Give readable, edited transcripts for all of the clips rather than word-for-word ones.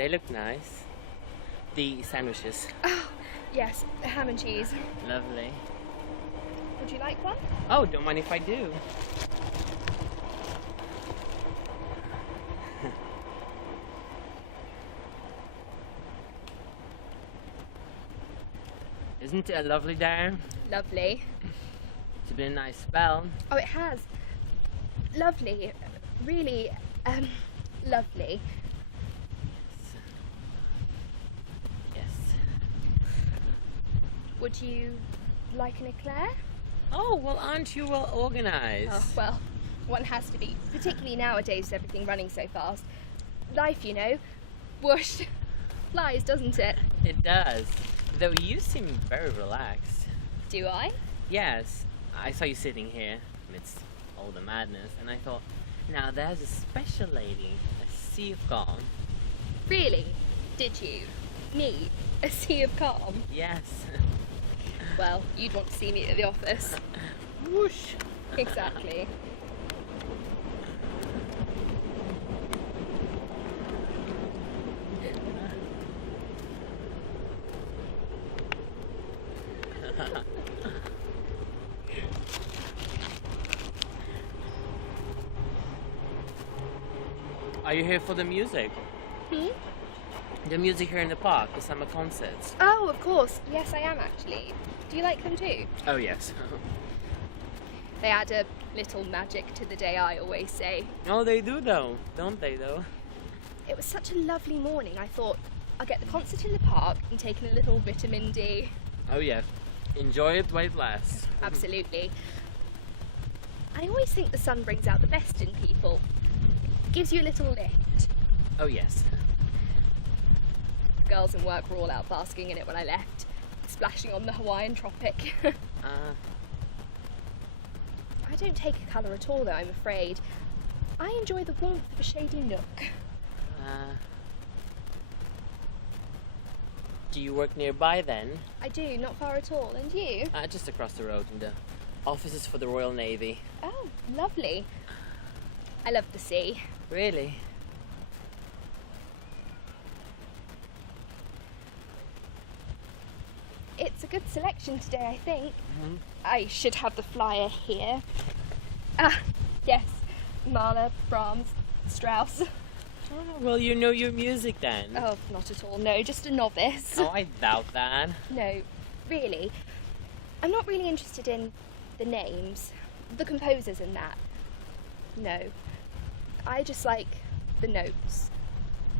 They look nice. The sandwiches. Oh, yes, ham and cheese. Lovely. Would you like one? Oh, don't mind if I do. Isn't it a lovely day? Lovely. It's been a nice spell. Oh, it has. Lovely. Really, lovely. Yes. Would you like an eclair? Oh, well, aren't you well organized? Oh, well, one has to be, particularly nowadays with everything running so fast. Life, you know, whoosh, flies, doesn't it? It does. Though you seem very relaxed. Do I? Yes. I saw you sitting here amidst all the madness, and I thought, now there's a special lady, a sea of calm. Really? Did you? Me? A sea of calm? Yes. Well, you'd want to see me at the office. Whoosh. Exactly. Are you here for the music? Hmm? The music here in the park, the summer concerts. Oh, of course. Yes, I am actually. Do you like them too? Oh, yes. They add a little magic to the day, I always say. Oh, they do though, don't they though? It was such a lovely morning. I thought I'll get the concert in the park and take in a little vitamin D. Oh, yes. Enjoy it while it lasts. Absolutely. I always think the sun brings out the best in people. Gives you a little lift. Oh, yes. Girls in work were all out basking in it when I left, splashing on the Hawaiian tropic. I don't take a colour at all though, I'm afraid. I enjoy the warmth of a shady nook. Do you work nearby then? I do, not far at all. And you? Just across the road in the offices for the Royal Navy. Oh, lovely. I love the sea. Really? It's a good selection today, I think. Mm-hmm. I should have the flyer here. Ah, yes. Mahler, Brahms, Strauss. Oh, well, you know your music then. Oh, not at all. No, just a novice. Oh, I doubt that. No, really. I'm not really interested in the names, the composers and that. No. I just like the notes,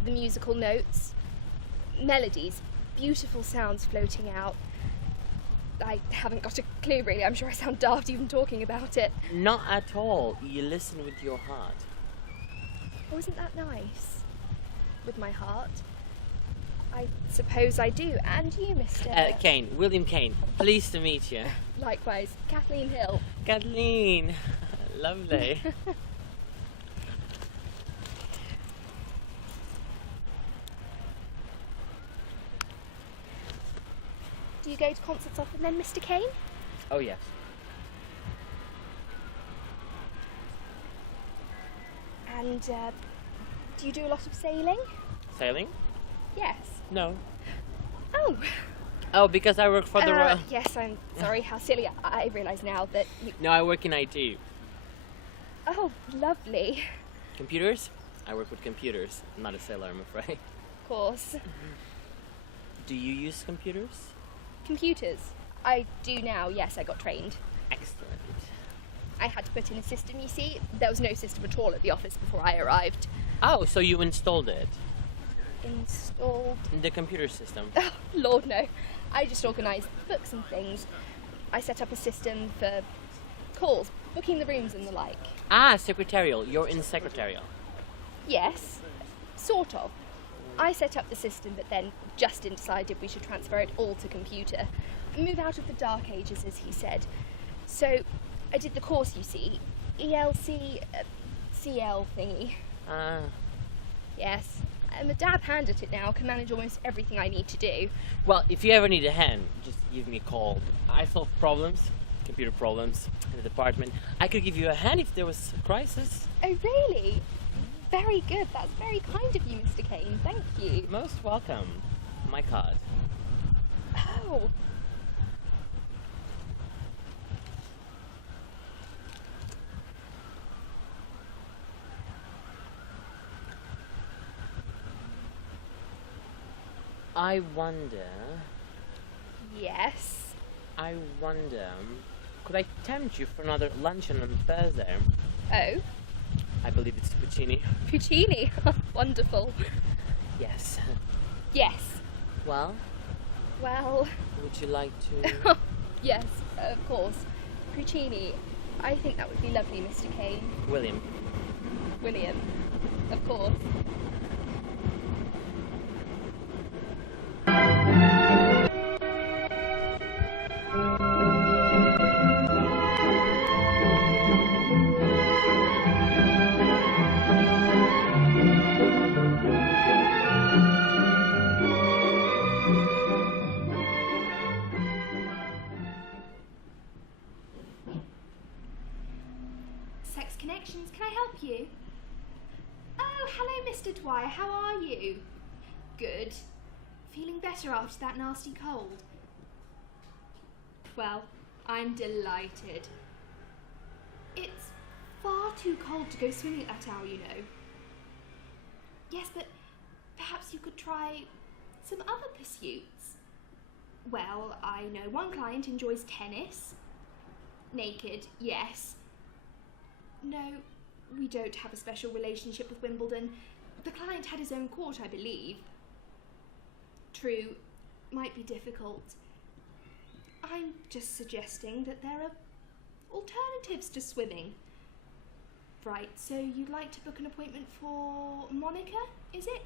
the musical notes, melodies, beautiful sounds floating out. I haven't got a clue really. I'm sure I sound daft even talking about it. Not at all. You listen with your heart. Oh, isn't that nice? With my heart? I suppose I do. And you, Mr. Kane, William Kane. Pleased to meet you. Likewise, Kathleen Hill. Kathleen. Lovely. Do you go to concerts often then, Mr. Kane? Oh, yes. And do you do a lot of sailing? Sailing? Yes. No. Oh. Oh, because I work for the Royal... Yes, I'm sorry, how silly. I realise now that you... No, I work in IT. Oh, lovely. Computers? I work with computers. I'm not a sailor, I'm afraid. Of course. Do you use computers? Computers? I do now, yes, I got trained. Excellent. I had to put in a system, you see. There was no system at all at the office before I arrived. Oh, so you installed it? Installed? The computer system? Oh, Lord, no. I just organised books and things. I set up a system for calls, booking the rooms and the like. Ah, secretarial. You're in secretarial. Yes, sort of. I set up the system, but then Justin decided we should transfer it all to computer. Move out of the dark ages, as he said. So I did the course, you see. ELC, CL thingy. Ah. Yes. I'm a dab hand at it now, can manage almost everything I need to do. Well, if you ever need a hand, just give me a call. I solve problems, computer problems, in the department. I could give you a hand if there was a crisis. Oh, really? very good. That's very kind of you, Mr. Kane. Thank you. Most welcome. My card. Oh. I wonder... Yes. I wonder... Could I tempt you for another luncheon on Thursday? Oh. I believe it's Puccini. Puccini. Wonderful. Yes. Yes. Well, Well... would you like to... Yes, of course. Puccini. I think that would be lovely, Mr. Kane. William. William. Of course. Sex Connections, can I help you? Oh, hello, Mr. Dwyer. How are you? Good. Feeling better after that nasty cold? Well, I'm delighted. It's far too cold to go swimming at that hour, you know. Yes, but perhaps you could try some other pursuits. Well, I know one client enjoys tennis. Naked, yes. No, we don't have a special relationship with Wimbledon. The client had his own court, I believe. True, might be difficult. I'm just suggesting that there are alternatives to swimming. Right, so you'd like to book an appointment for Monica, is it?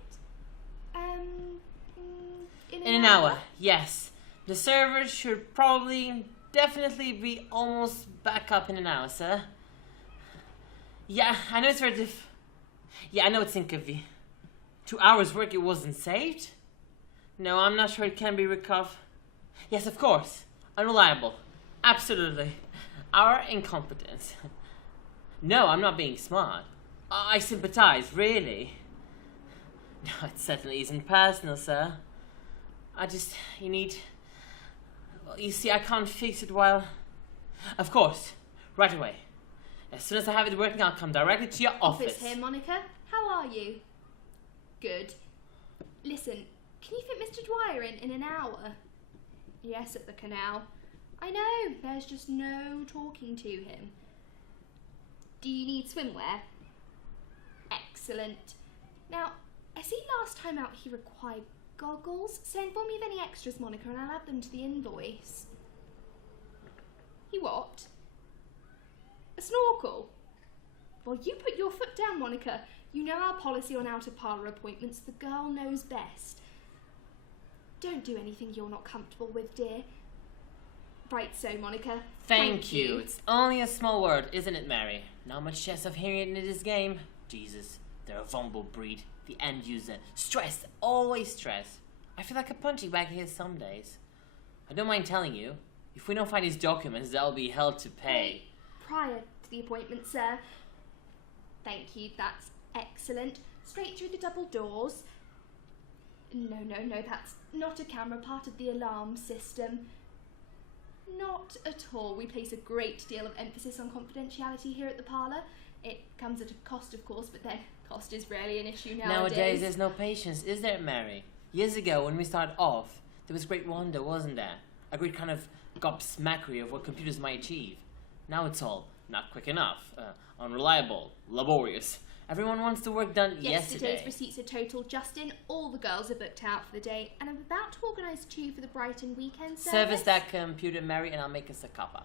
In In an hour, yes. The server should definitely be almost back up in an hour, sir. Yeah, I know it's very Yeah, I know it's inconvenient. 2 hours work, it wasn't saved? No, I'm not sure it can be recovered. Yes, of course. Unreliable. Absolutely. Our incompetence. No, I'm not being smart. I sympathize, really. No, it certainly isn't personal, sir. You need... Well, you see, I can't fix it while... Of course. Right away. As soon as I have it working, I'll come directly to your office. Office here, Monica. How are you? Good. Listen, can you fit Mr. Dwyer in an hour? Yes, at the canal. I know, there's just no talking to him. Do you need swimwear? Excellent. Now, I see last time out he required goggles, so inform me of any extras, Monica, and I'll add them to the invoice. He what? A snorkel? Well, you put your foot down, Monica. You know our policy on out-of-parlour appointments. The girl knows best. Don't do anything you're not comfortable with, dear. Right so, Monica. Thank you. It's only a small word, isn't it, Mary? Not much chance of hearing it in this game. Jesus, they're a vulnerable breed. The end user. Stressed. Always stressed. I feel like a punching bag here some days. I don't mind telling you, if we don't find these documents, they'll be hell to pay. Prior to the appointment, sir. Thank you, that's excellent. Straight through the double doors. No, that's not a camera, part of the alarm system. Not at all. We place a great deal of emphasis on confidentiality here at the parlour. It comes at a cost, of course, but then cost is rarely an issue nowadays. Nowadays, there's no patience, is there, Mary? Years ago, when we started off, there was great wonder, wasn't there? A great kind of gobsmackery of what computers might achieve. Now it's all not quick enough, unreliable, laborious. Everyone wants the work done yesterday. Yesterday's receipts are total, Justin. All the girls are booked out for the day, and I'm about to organise 2 for the Brighton weekend service. Service that computer, Mary, and I'll make us a cuppa.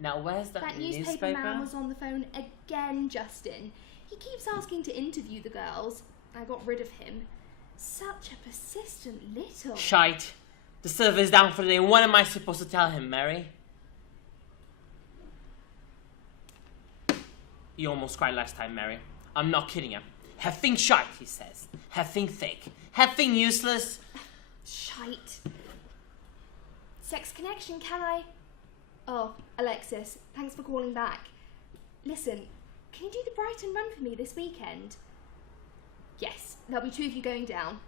Now, where's that newspaper man was on the phone again, Justin. He keeps asking to interview the girls. I got rid of him. Such a persistent little... Shite. The server is down for the day. What am I supposed to tell him, Mary? He almost cried last time, Mary. I'm not kidding him. Effing shite, he says. Effing thick. Effing useless. Shite. Sex Connection, can I... Oh, Alexis, thanks for calling back. Listen, can you do the Brighton run for me this weekend? Yes, there'll be 2 of you going down.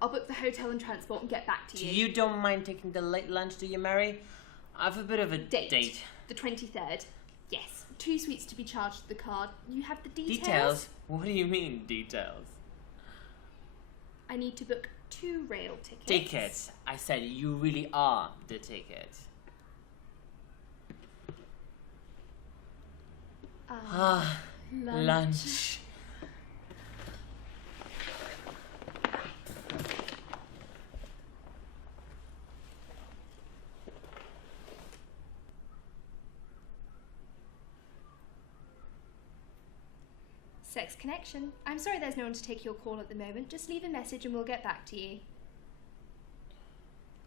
I'll book the hotel and transport and get back to you. You don't mind taking the late lunch, do you, Mary? I've a bit of a date. The 23rd. Yes, 2 suites to be charged to the card. You have the details? Details? What do you mean, details? I need to book 2 rail tickets. Tickets. I said you really are the ticket. Lunch. Sex Connection. I'm sorry there's no one to take your call at the moment. Just leave a message and we'll get back to you.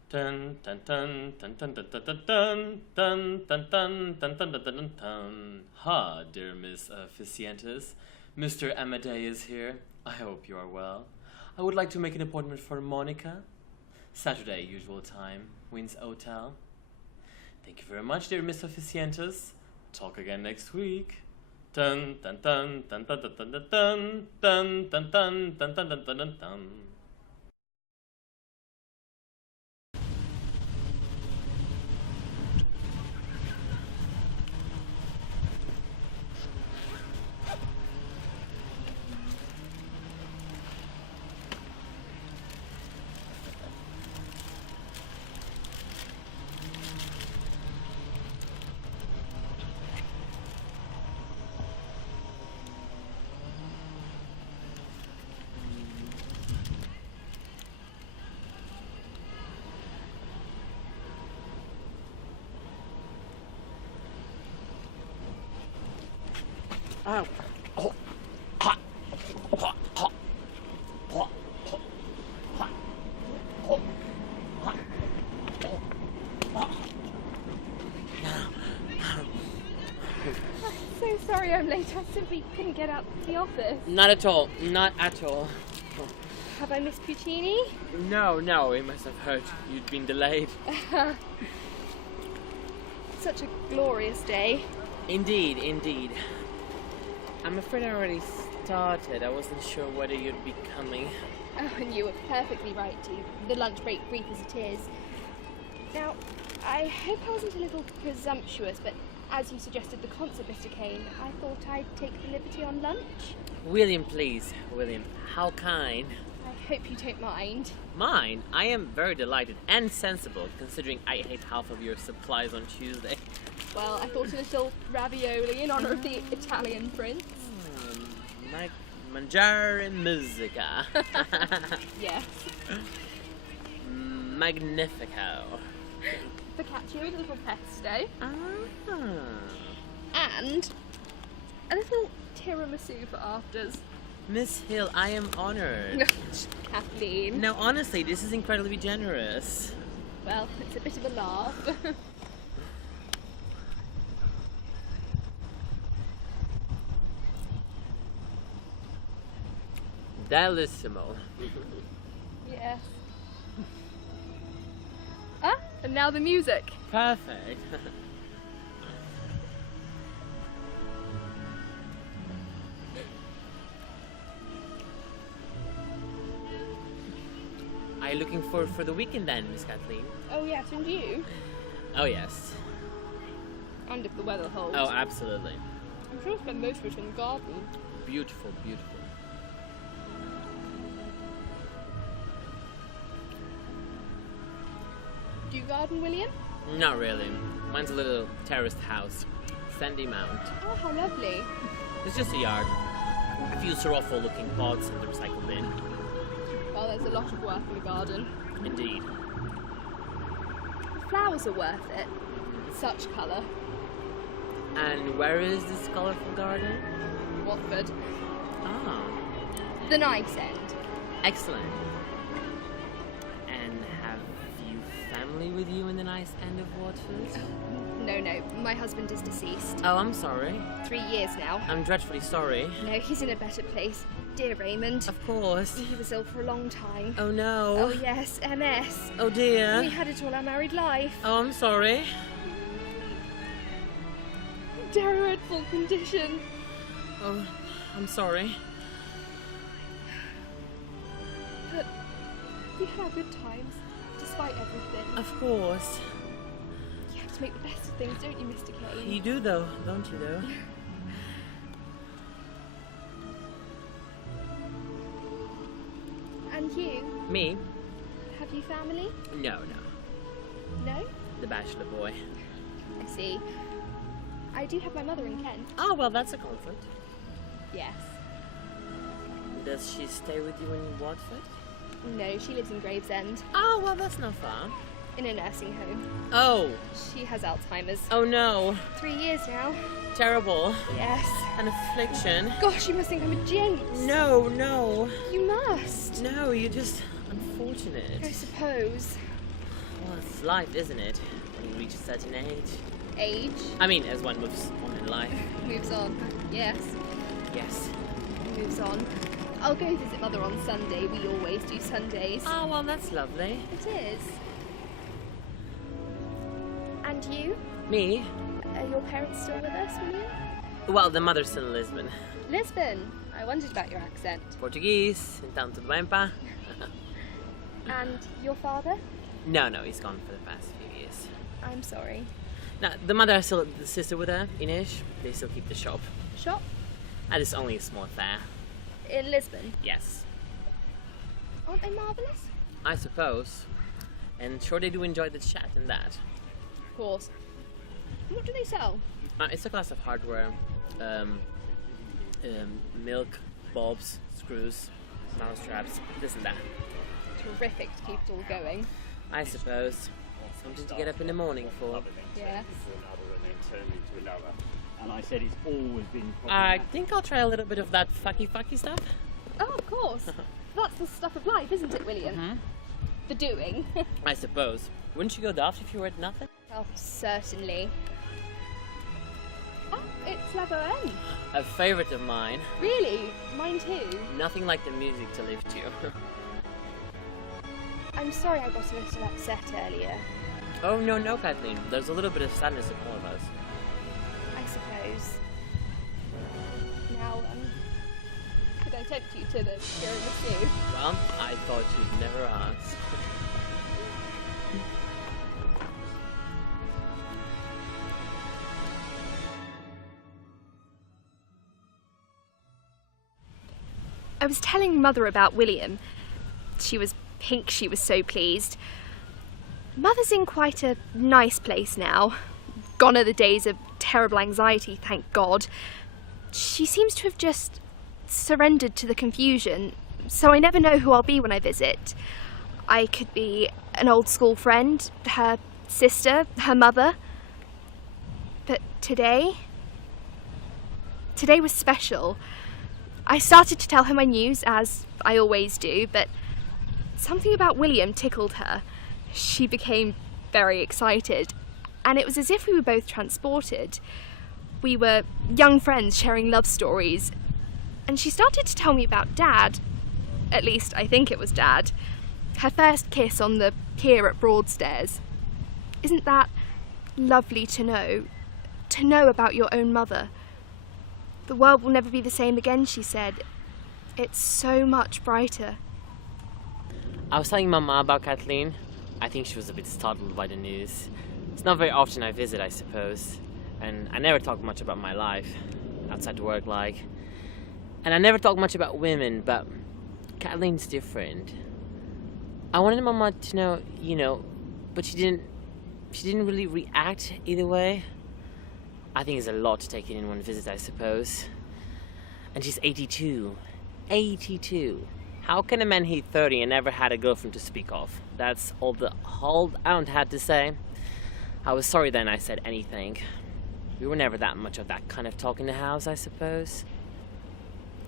Dun dun dun dun dun dun dun dun dun dun dun dun dun dun dun dun. Ha, dear Miss Ficientas. Mr. Amadeus here. I hope you are well. I would like to make an appointment for Monica. Saturday, usual time. Wins Hotel. Thank you very much, dear Miss Ficientas. Talk again next week. Dun dun dun dun dun dun dun dun dun dun dun dun dun dun dun dun. Oh. Oh. Ha. Ha. Ha. Ha. Ha. Ha. Ha. So sorry I'm late. I simply couldn't get out to the office. Not at all. Not at all. Have I missed Puccini? No, it must have heard you'd been delayed. Such a glorious day. Indeed. I'm afraid I already started. I wasn't sure whether you'd be coming. Oh, and you were perfectly right to. The lunch break brief as it is. Now, I hope I wasn't a little presumptuous, but as you suggested the concert, Mr. Kane, I thought I'd take the liberty on lunch. William, please. William, how kind. I hope you don't mind. Mind? I am very delighted and sensible, considering I ate half of your supplies on Tuesday. Well, I thought a little ravioli in honour of the Italian prince. Mangiare musica. Yes. Magnifico. Focaccia with a little pesto. Ah. And a little tiramisu for afters. Miss Hill, I am honored. Kathleen. No, honestly, this is incredibly generous. Well, it's a bit of a laugh. Bellissimo. Yes. Ah, and now the music. Perfect. Are you looking forward for the weekend then, Miss Kathleen? Oh yes, and you? Oh yes. And if the weather holds. Oh, absolutely. I'm sure I'll spend most of it in the garden. Beautiful. Do you garden, William? Not really. Mine's a little terraced house. Sandy Mount. Oh, how lovely. It's just a yard. A few sorrowful looking pots and the recycle bin. Well, there's a lot of work in the garden. Indeed. The flowers are worth it. Such colour. And where is this colourful garden? Watford. Ah, The nice end. excellent. And have you family with you in the nice end of Watford? No, my husband is deceased. Oh, I'm sorry. 3 years now. I'm dreadfully sorry. No, he's in a better place. Dear Raymond. Of course. He was ill for a long time. Oh no. Oh yes, MS. Oh dear. We had it all our married life. Oh, I'm sorry. Dreadful condition. Oh, I'm sorry. We had our good times, despite everything. Of course. You have to make the best of things, don't you, Mr. Kane? You do though, don't you though? And you? Me? Have you family? No. No? The bachelor boy. I see. I do have my mother in Kent. Oh, well, that's a comfort. Yes. Does she stay with you in Watford? No, she lives in Gravesend, Oh, well, that's not far. in a nursing home. Oh. She has Alzheimer's. Oh, no. 3 years now. Terrible. Yes. An affliction. Gosh, you must think I'm a jinx. No. You must. No, you're just unfortunate. I suppose. Well, it's life, isn't it? When you reach a certain age. Age I mean, as one moves on in life. moves on. Yes, Yes. moves on. I'll go visit Mother on Sunday. We always do Sundays. Oh, well, that's lovely. It is. And you? Me? Are your parents still with us, William? Well, the mother's still in Lisbon. Lisbon. I wondered about your accent. Portuguese, então tudo bem, pá? And your father? No, he's gone for the past few years. I'm sorry. Now, the mother has still the sister with her, Inish. They still keep the shop. Shop? And it's only a small affair. In Lisbon. Yes, Aren't they marvellous? I suppose. And sure they do enjoy the chat and that. Of course. What do they sell? It's a class of hardware. Milk, bulbs, screws, mouse traps, this and that. Terrific to keep it all going. I suppose. Something to get up in the morning for. Yes. And I said it's always been I think I'll try a little bit of that fucky stuff. Oh, of course. That's the stuff of life, isn't it, William? Mhm. The doing. I suppose. Wouldn't you go daft if you were at nothing? Oh, certainly. Oh, it's La Bohème. A favourite of mine. Really? Mine too. Nothing like the music to lift you. I'm sorry I got a little upset earlier. Oh, no, Kathleen. There's a little bit of sadness in all of us. I suppose. Now, could I tempt you to the tiramisu? Well, I thought you'd never ask. I was telling Mother about William. She was pink, she was so pleased. Mother's in quite a nice place now. Gone are the days of terrible anxiety, thank God. She seems to have just surrendered to the confusion, so I never know who I'll be when I visit. I could be an old school friend, her sister, her mother. But today was special. I started to tell her my news, as I always do, but something about William tickled her. She became very excited, and it was as if we were both transported. We were young friends sharing love stories, and she started to tell me about Dad. At least, I think it was Dad. Her first kiss on the pier at Broadstairs. Isn't that lovely to know? To know about your own mother. The world will never be the same again, she said. It's so much brighter. I was telling Mama about Kathleen. I think she was a bit startled by the news. It's not very often I visit, I suppose. And I never talk much about my life, outside work like. And I never talk much about women, but Kathleen's different. I wanted Mama to know, but she didn't really react either way. I think it's a lot to take in one visit, I suppose. And she's 82. 82. How can a man hit 30 and never had a girlfriend to speak of? That's all the whole aunt had to say. I was sorry then I said anything. We were never that much of that kind of talk in the house, I suppose.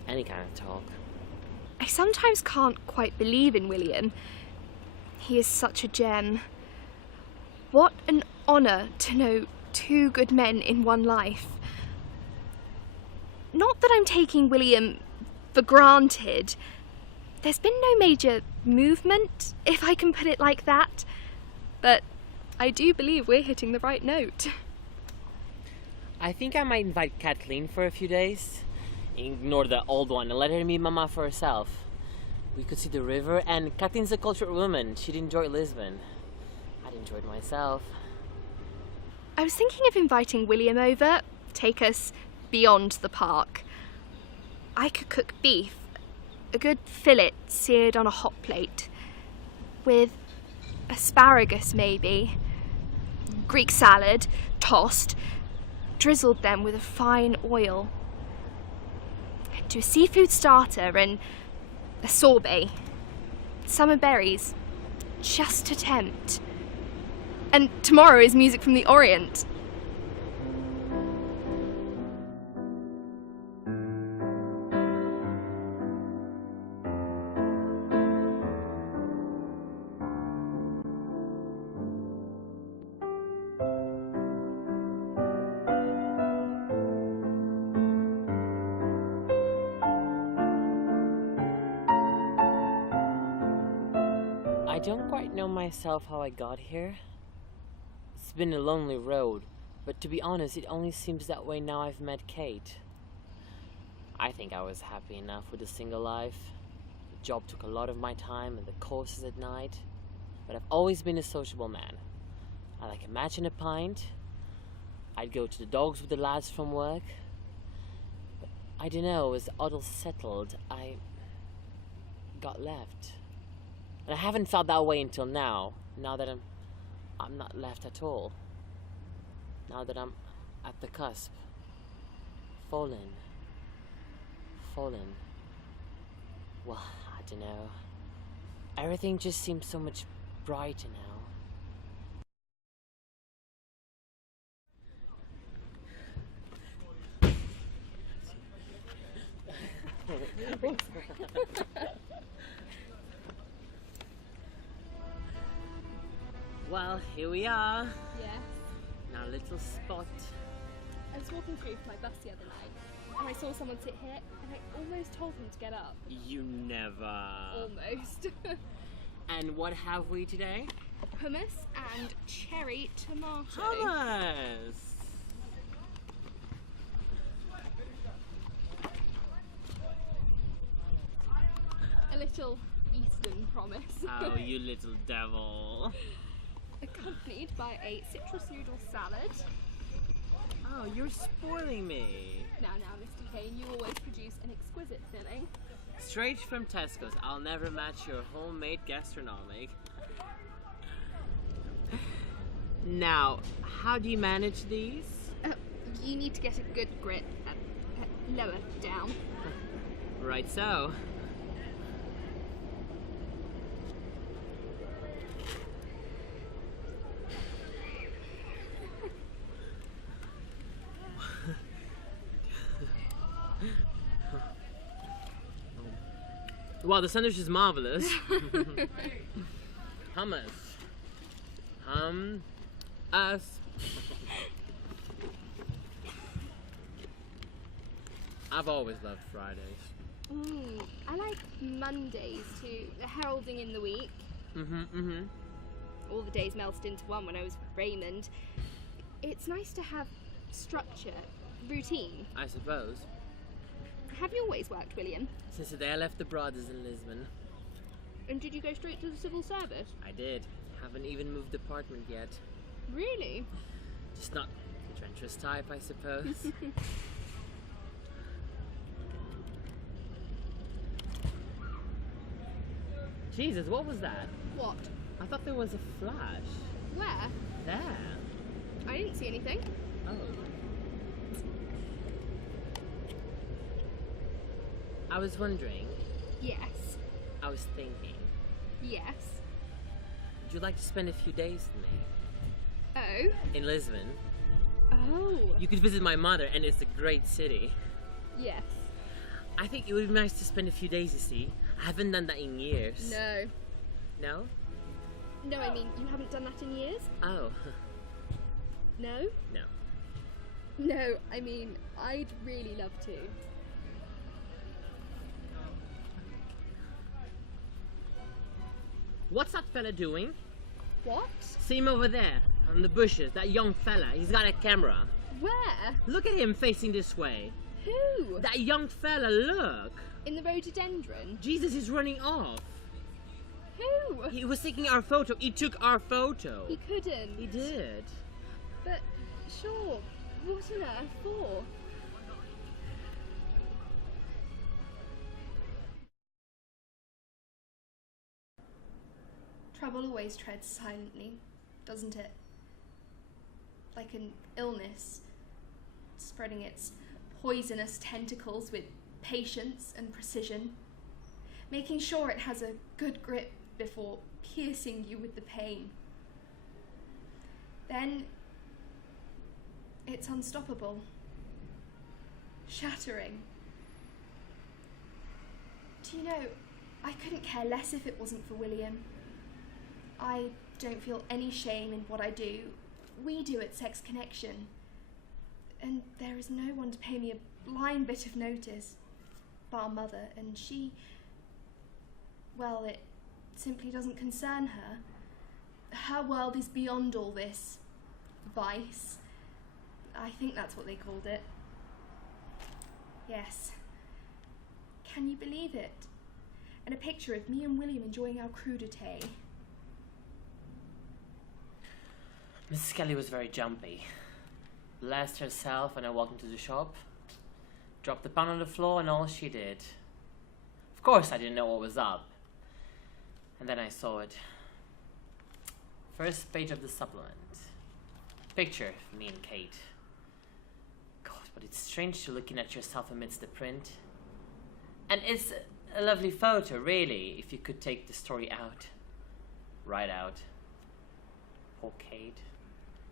Any kind of talk. I sometimes can't quite believe in William. He is such a gem. What an honour to know two good men in one life. Not that I'm taking William for granted. There's been no major movement, if I can put it like that. But I do believe we're hitting the right note. I think I might invite Kathleen for a few days. Ignore the old one and let her meet Mama for herself. We could see the river, and Kathleen's a cultured woman. She'd enjoy Lisbon. I'd enjoy it myself. I was thinking of inviting William over, take us beyond the park. I could cook beef, a good fillet seared on a hot plate, with asparagus maybe, Greek salad, tossed, drizzled them with a fine oil. Do a seafood starter and a sorbet, summer berries, just to tempt. And tomorrow is music from the Orient. I don't quite know myself how I got here. It's been a lonely road, but to be honest, it only seems that way now I've met Kate. I think I was happy enough with a single life. The job took a lot of my time and the courses at night, but I've always been a sociable man. I like a match and a pint. I'd go to the dogs with the lads from work. But I don't know, as all settled, I got left. And I haven't felt that way until now that I'm not left at all. Now that I'm at the cusp. Fallen. Well, I don't know. Everything just seems so much brighter now. Well, here we are. Yes. In our little spot. I was walking through for my bus the other night and I saw someone sit here and I almost told him to get up. You never. Almost. And what have we today? Hummus and cherry tomato. Hummus! A little Eastern promise. Oh, you little devil. Accompanied by a citrus noodle salad. Oh, you're spoiling me. Now, Mr. Kane, you always produce an exquisite filling. Straight from Tesco's. I'll never match your homemade gastronomic. Now, how do you manage these? You need to get a good grip. Lower down. Right so. Wow, the sandwich is marvelous. Hummus. Us. I've always loved Fridays. I like Mondays too. The heralding in the week. All the days melted into one when I was with Raymond. It's nice to have structure, routine. I suppose. Have you always worked, William? Since the day I left the brothers in Lisbon. And did you go straight to the civil service? I did. Haven't even moved department yet. Really? Just not the adventurous type, I suppose. Jesus, what was that? What? I thought there was a flash. Where? There. I didn't see anything. Oh. I was wondering, Yes. I was thinking, Yes. would you like to spend a few days with me Oh. in Lisbon? Oh. You could visit my mother, and it's a great city. Yes. I think it would be nice to spend a few days, you see. I haven't done that in years. No. No? No, I mean, you haven't done that in years? Oh. No? No. No, I mean, I'd really love to. What's that fella doing? What? See him over there, on the bushes, that young fella. He's got a camera. Where? Look at him facing this way. Who? That young fella, look. In the rhododendron? Jesus, he's running off. Who? He was taking our photo. He took our photo. He couldn't. He did. But, sure, what on earth for? Trouble always treads silently, doesn't it? Like an illness, spreading its poisonous tentacles with patience and precision, making sure it has a good grip before piercing you with the pain. Then it's unstoppable, shattering. Do you know, I couldn't care less if it wasn't for William. I don't feel any shame in what I do. We do at Sex Connection. And there is no one to pay me a blind bit of notice, bar Mother, and she, well, it simply doesn't concern her. Her world is beyond all this vice. I think that's what they called it. Yes. Can you believe it? And a picture of me and William enjoying our crudité. Mrs. Kelly was very jumpy. Blessed herself when I walked into the shop. Dropped the pan on the floor and all she did. Of course I didn't know what was up. And then I saw it. First page of the supplement. Picture of me and Kate. God, but it's strange to looking at yourself amidst the print. And it's a lovely photo, really, if you could take the story out. Right out. Poor Kate.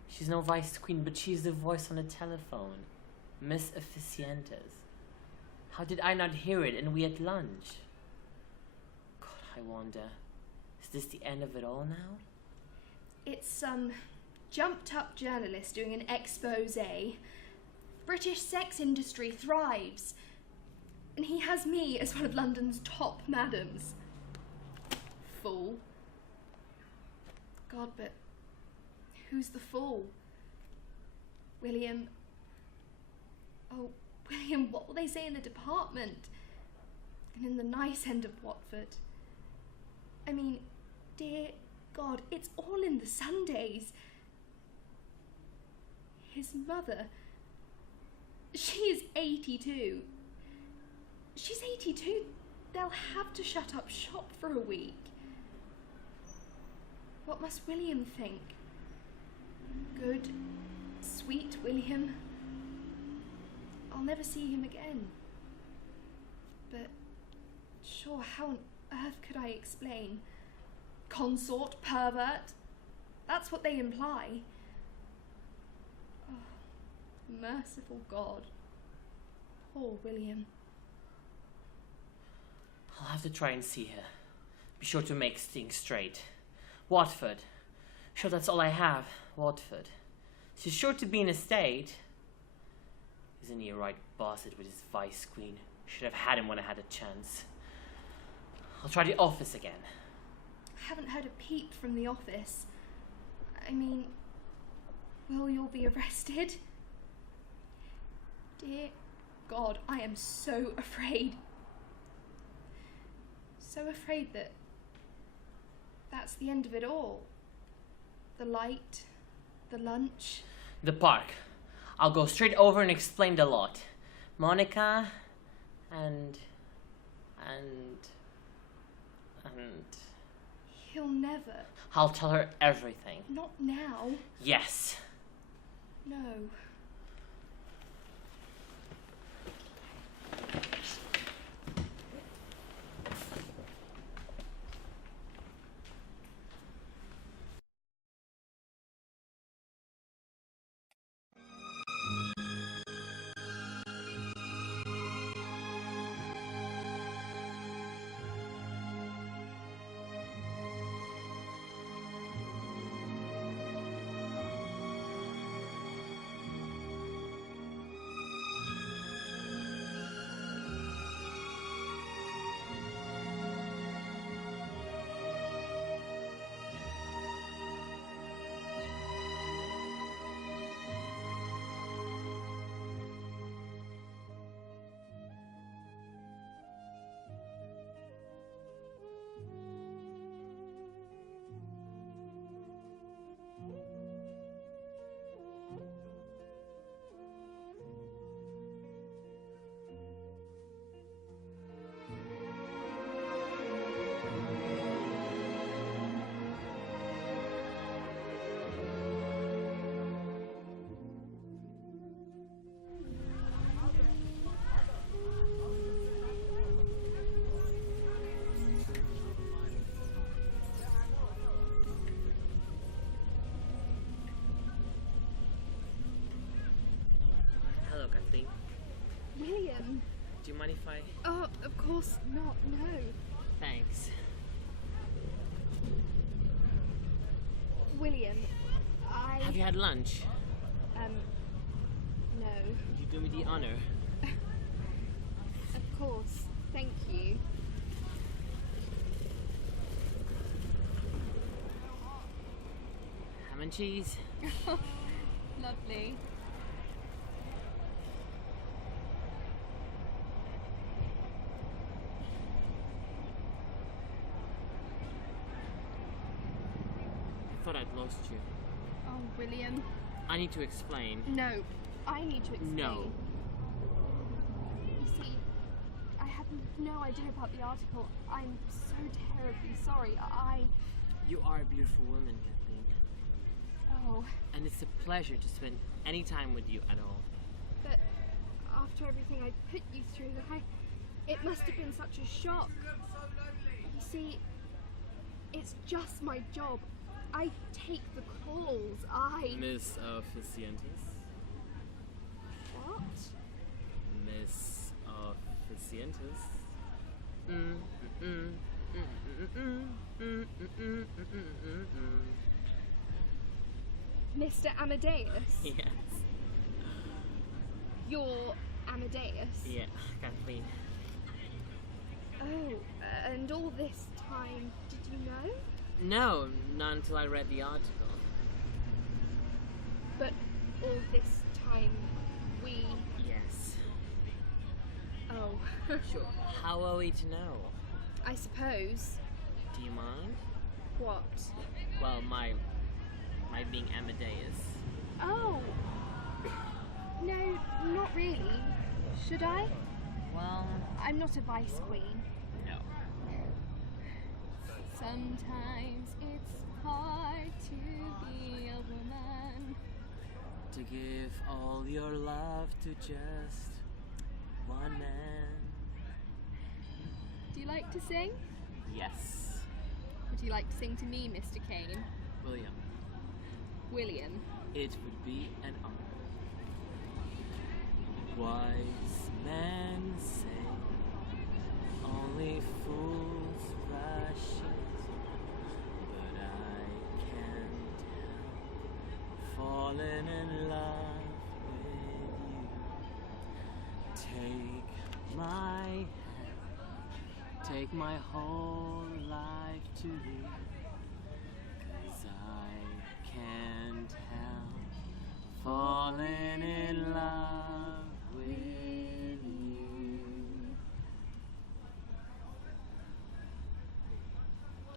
She's no vice queen, but she's the voice on the telephone. Miss Efficientes. How did I not hear it and we at lunch? God, I wonder, is this the end of it all now? It's some jumped up journalist doing an expose. British sex industry thrives. And he has me as one of London's top madams. Fool. God, but who's the fool? William. Oh, William, what will they say in the department? And in the nice end of Watford? I mean, dear God, it's all in the Sundays. His mother, she is 82. She's 82. They'll have to shut up shop for a week. What must William think? Good, sweet William. I'll never see him again. But sure, how on earth could I explain? Consort, pervert, that's what they imply. Oh, merciful God. Poor William. I'll have to try and see her. Be sure to make things straight. Watford. Sure, that's all I have. Watford. She's sure to be in a state. Isn't he a right bastard with his vice queen? Should have had him when I had a chance. I'll try the office again. I haven't heard a peep from the office. I mean, will you all be arrested? Dear God, I am so afraid. So afraid that that's the end of it all. The light, the lunch. The park. I'll go straight over and explain the lot. Monica and He'll never. I'll tell her everything. Not now. Yes. No. something. William. Do you mind if I... Oh, of course not, no. Thanks. William, Have you had lunch? No. Would you do me the honor? Of course, thank you. Ham and cheese. Lovely. I thought I'd lost you. Oh, William. I need to explain. No, I need to explain. No. You see, I had no idea about the article. I'm so terribly sorry. You are a beautiful woman, Kathleen. Oh, And it's a pleasure to spend any time with you at all. but after everything I put you through, it must have been such a shock. You see, it's just my job. I take the calls. Miss Officiantes? What? Miss Officiantes? Mr. Amadeus? Yes. You're Amadeus? Yeah, Kathleen. Oh, and all this time, did you know? No, not until I read the article. But all this time, we... Yes. Oh, Sure. How are we to know? I suppose. Do you mind? What? Well, my being Amadeus. Oh! No, not really. Should I? Well, I'm not a vice queen. no. Sometimes it's hard to be a woman. To give all your love to just one man. Do you like to sing? Yes. Would you like to sing to me, Mr. Kane? William, William. it would be an honor. Wise men say only fools rush it, but I can't help falling in love with you. Take my hand, take my whole life to thee, 'cause I can't help falling in